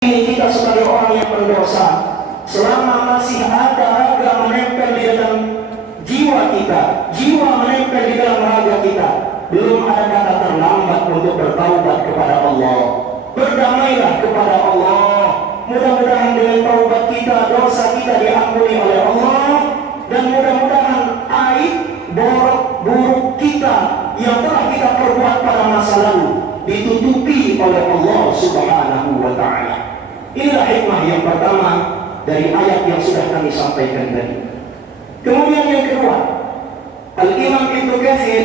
Kita sebagai orang yang berdosa, selama masih ada raga menempel di dalam jiwa kita, jiwa menempel di dalam raga kita, belum ada kata terlambat untuk bertaubat kepada Allah. Berdamailah kepada Allah. Mudah-mudahan dengan taubat kita, dosa kita diampuni oleh Allah, dan mudah-mudahan aib buruk kita yang telah kita perbuat pada masa lalu ditutupi oleh Allah Subhanahu wa ta'ala. Inilah hikmah yang pertama dari ayat yang sudah kami sampaikan tadi. Kemudian yang kedua, Al-Imam Ibnu Katsir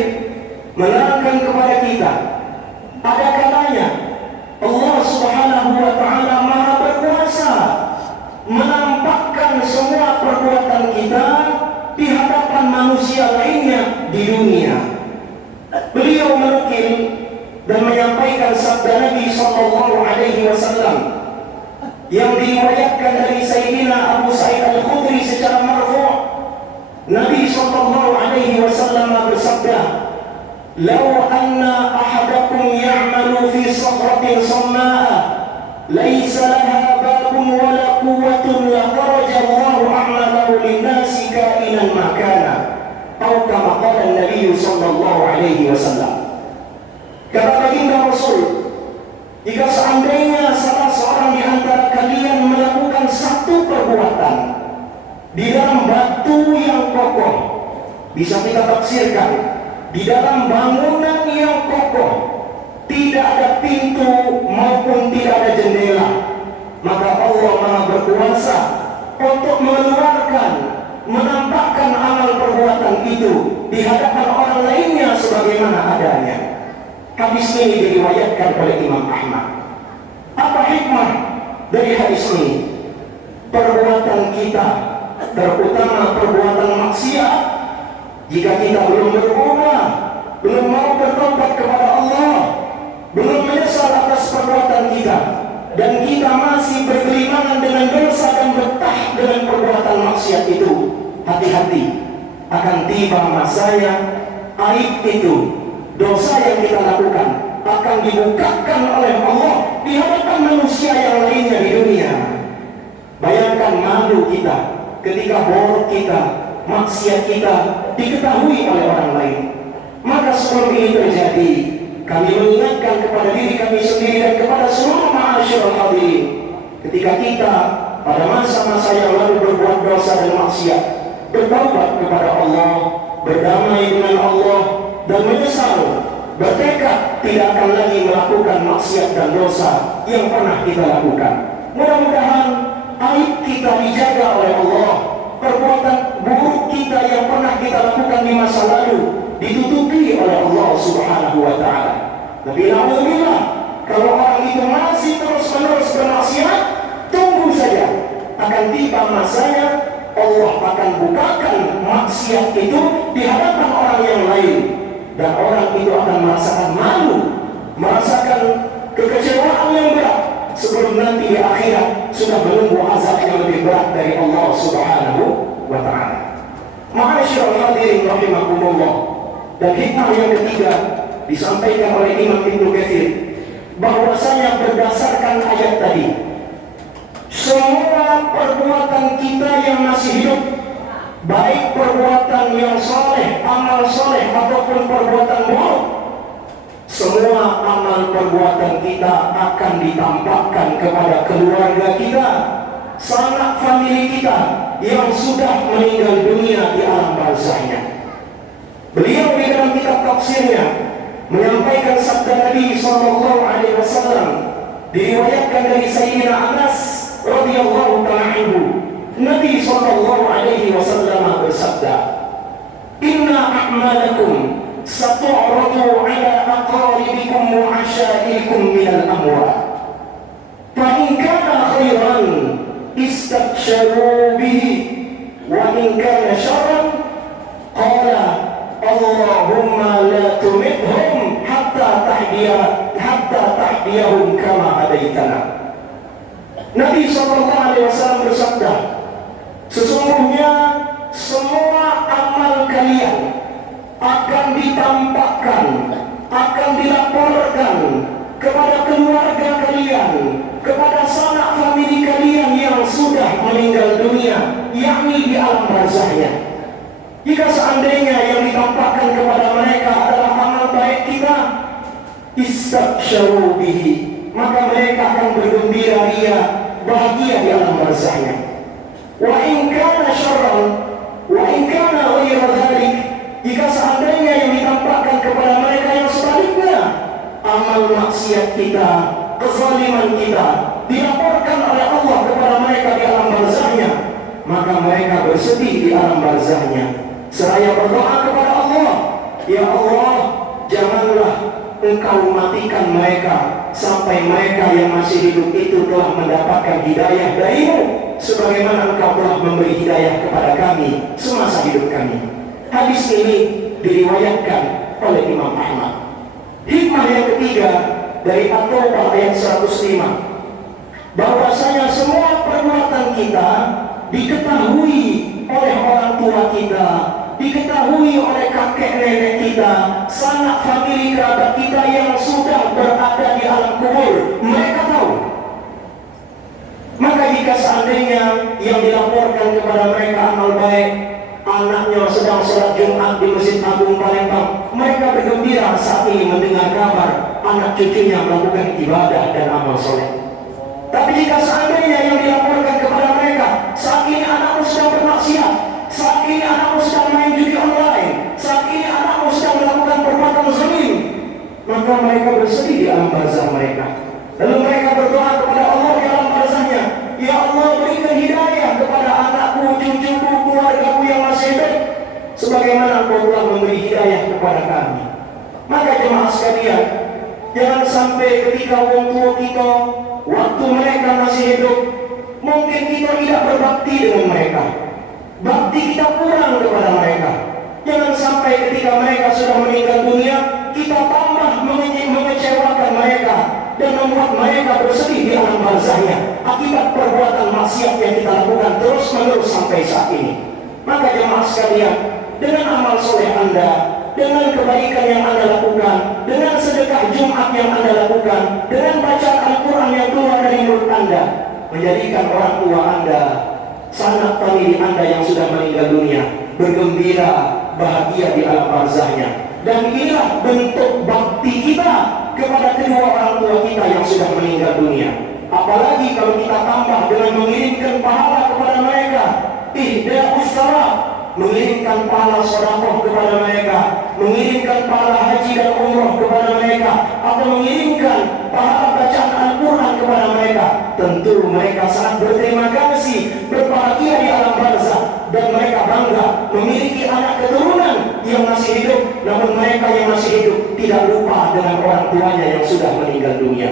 menerangkan kepada kita, ada kalanya Allah Subhanahu wa ta'ala Maha berkuasa menampakkan semua perbuatan kita di hadapan manusia lainnya di dunia. Beliau menukil dan menyampaikan sabda Nabi sallallahu alaihi wasallam yang diriwayatkan dari Sayyidina Abu Sa'id Al-Khudri secara marfu'. Nabi sallallahu alaihi wasallam bersabda, "Law anna ahadakum ya'malu fi sakhratin samma'a laysa laha babun wa la quwwatun la kharaja Allahu a'malahu lin-nasi ka'inan ma kana." Atau kama qala Nabi sallallahu alaihi wasallam. Kata baginda Rasul, jika seandainya salah seorang di antara kalian melakukan satu perbuatan di dalam batu yang kokoh, bisa kita tafsirkan di dalam bangunan yang kokoh, tidak ada pintu maupun tidak ada jendela, maka Allah Maha berkuasa untuk mengeluarkan, menampakkan amal perbuatan itu di hadapan orang lainnya sebagaimana adanya. Hadis ini diriwayatkan oleh Imam Ahmad. Apa hikmah dari hadis ini? Perbuatan kita, terutama perbuatan maksiat, jika kita belum berubah, belum mau bertobat kepada Allah, belum menyesal atas perbuatan kita, dan kita masih bergelimangan dengan dosa dan betah dengan perbuatan maksiat itu, hati-hati, akan tiba masanya aib itu, dosa yang kita lakukan akan dibukakan oleh Allah di hadapan manusia yang lainnya di dunia. Bayangkan malu kita ketika borok kita, maksiat kita diketahui oleh orang lain. Maka sebelum ini terjadi, kami mengingatkan kepada diri kami sendiri dan kepada seluruh ma'asyiral hadirin, ketika kita pada masa-masa yang lalu berbuat dosa dan maksiat, bertaubat kepada Allah, berdamai dengan Allah, dan menyesal, bertekad tidak akan lagi melakukan maksiat dan dosa yang pernah kita lakukan. Mudah-mudahan aib kita dijaga oleh Allah, perbuatan buruk kita yang pernah kita lakukan di masa lalu ditutupi oleh Allah Subhanahu wa ta'ala. Tapi alhamdulillah, kalau orang itu masih terus-menerus bermaksiat, tunggu saja, akan tiba masanya Allah akan bukakan maksiat itu di hadapan orang yang lain, dan orang itu akan merasakan malu, merasakan kekecewaan yang berat, sebelum nanti di akhirat sudah menunggu azab yang lebih berat dari Allah Subhanahu wa ta'ala. Ma'asyiral hadirin rahimakumullah. Dan hikmah yang ketiga disampaikan oleh Imam Ibnu Katsir, bahwasanya berdasarkan ayat tadi, semua perbuatan kita yang masih hidup, baik perbuatan yang soleh, amal soleh, ataupun perbuatan buruk, semua amal perbuatan kita akan ditampakkan kepada keluarga kita, sanak famili kita yang sudah meninggal dunia di alam barzahnya. Beliau di dalam kitab tafsirnya menyampaikan sabda Nabi sallallahu alaihi wasallam, diriwayatkan dari Sayyidina Anas radhiyallahu ta'ala anhu. Nabi sallallahu alaihi wasallam bersabda, "Inna a'malakum satu'radu 'ala aqaribikum wa 'ashairikum min al-amwal. Fa in kana khairan istabshiru bihi wa in kana syarran qala Allahumma la tumithum hatta tahdiyahum kama hadaitana." Nabi SAW bersabda, sesungguhnya semua amal kalian akan ditampakkan, akan dilaporkan kepada keluarga kalian, kepada sanak famili kalian yang sudah meninggal dunia, yakni di alam barzahnya. Jika seandainya yang ditampakkan kepada mereka adalah amal baik kita, istabsyaru bihi, maka mereka akan bergembira ria, bahagia di alam barzahnya. Wa in kana syarran, wa in kana ghayra dzalik, jika seandainya yang ditampakkan kepada mereka yang sebaliknya, amal maksiat kita, kezaliman kita dilaporkan oleh Allah kepada mereka di alam barzahnya, maka mereka bersedih di alam barzahnya, seraya berdoa kepada Allah, ya Allah, janganlah Engkau matikan mereka sampai mereka yang masih hidup itu telah mendapatkan hidayah darimu, sebagaimana Engkau telah memberi hidayah kepada kami semasa hidup kami. Hadis ini diriwayatkan oleh Imam Ahmad. Hikmah yang ketiga dari At-Taubah ayat 105, bahwasanya semua perbuatan kita diketahui oleh orang tua kita, diketahui oleh kakek nenek kita, sanak famili kerabat kita yang sudah berada di alam kubur. Mereka tahu. Maka jika seandainya yang dilaporkan kepada mereka amal baik, anaknya sedang sholat Jumat di Masjid Agung Palembang, mereka bergembira saat ini mendengar kabar anak cucunya melakukan ibadah dan amal soleh. Tapi jika seandainya yang dilaporkan kepada mereka, saat ini anakmu sedang bermaksiat, saat ini anakmu sedang main judi online, saat ini anakmu sedang melakukan perbuatan zalim, maka mereka bersedih di alam barzah mereka. Lalu mereka berdoa kepada Allah di alam barzahnya, ya Allah, berikan hidayah kepada anakku, cucuku, keluargaku yang masih hidup, sebagaimana Engkau telah memberi hidayah kepada kami. Maka jemaah sekalian, jangan sampai ketika orang tua kita, waktu mereka masih hidup, mungkin kita tidak berbakti dengan mereka, bakti kita kurang kepada mereka. Jangan sampai ketika mereka sudah meninggal dunia, kita tambah mengecewakan mereka dan membuat mereka bersedih di alam barzahnya akibat perbuatan maksiat yang kita lakukan terus menerus sampai saat ini. Maka jemaah sekalian, dengan amal soleh Anda, dengan kebaikan yang Anda lakukan, dengan sedekah Jumat yang Anda lakukan, dengan bacaan Al-Quran yang keluar dari mulut Anda, menjadikan orang tua Anda, sanak famili Anda yang sudah meninggal dunia bergembira, bahagia di alam barzahnya. Dan inilah bentuk bakti kita kepada kedua orang tua kita yang sudah meninggal dunia. Apalagi kalau kita tambah dengan mengirimkan pahala kepada mereka, ihda'us salam, mengirimkan pahala sedekah kepada mereka, mengirimkan pahala haji dan umrah kepada mereka, atau mengirimkan pahala bacaan Al-Quran kepada mereka. Tentu mereka sangat berterima kasih, berbahagia di alam barzah, dan mereka bangga memiliki anak keturunan yang masih hidup. Namun mereka yang masih hidup tidak lupa dengan orang tuanya yang sudah meninggal dunia.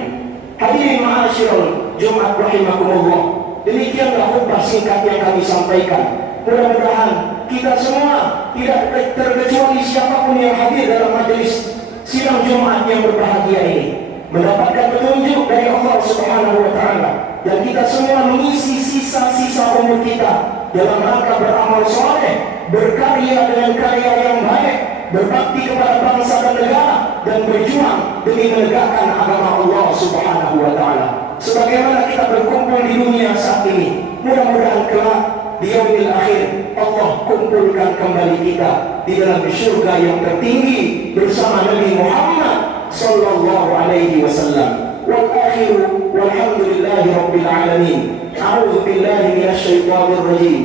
Hadirin ma'asyiral Jumat rahimakumullah, demikianlah khutbah singkat yang kami sampaikan. Mudah-mudahan kita semua, tidak terkecuali siapapun yang hadir dalam majelis sidang Jumat yang berbahagia ini, mendapatkan petunjuk dari Allah Subhanahu wa Ta'ala, dan kita semua mengisi sisa-sisa umur kita dalam rangka beramal soleh, berkarya dengan karya yang baik, berbakti kepada bangsa dan negara, dan berjuang demi menegakkan agama Allah Subhanahu wa Ta'ala. Sebagaimana kita berkumpul di dunia saat ini, mudah-mudahan kelak di yaumil akhir Allah kumpulkan kembali kita di dalam surga yang tertinggi bersama Nabi Muhammad sallallahu alaihi wasallam. Wal akhiru walhamdulillahi rabbil alamin. A'udzu billahi minasy syaithanir rajim.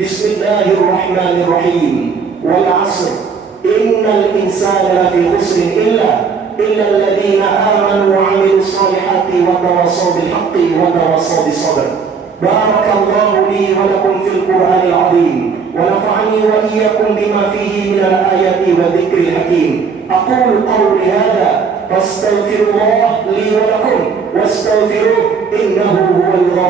Bismillahirrahmanirrahim. Wal 'asr. Innal insana lafi khusrin illa alladhina amanu wa 'amilus solihati wa tawassaw bil haqqi wa tawassaw bis sabr. بارك الله لي ولكم في القرآن العظيم ونفعني وإياكم بما فيه من الآيات والذكر الحكيم. أقول قولي هذا فاستغفر الله لي ولكم واستغفروه إنه هو الغفور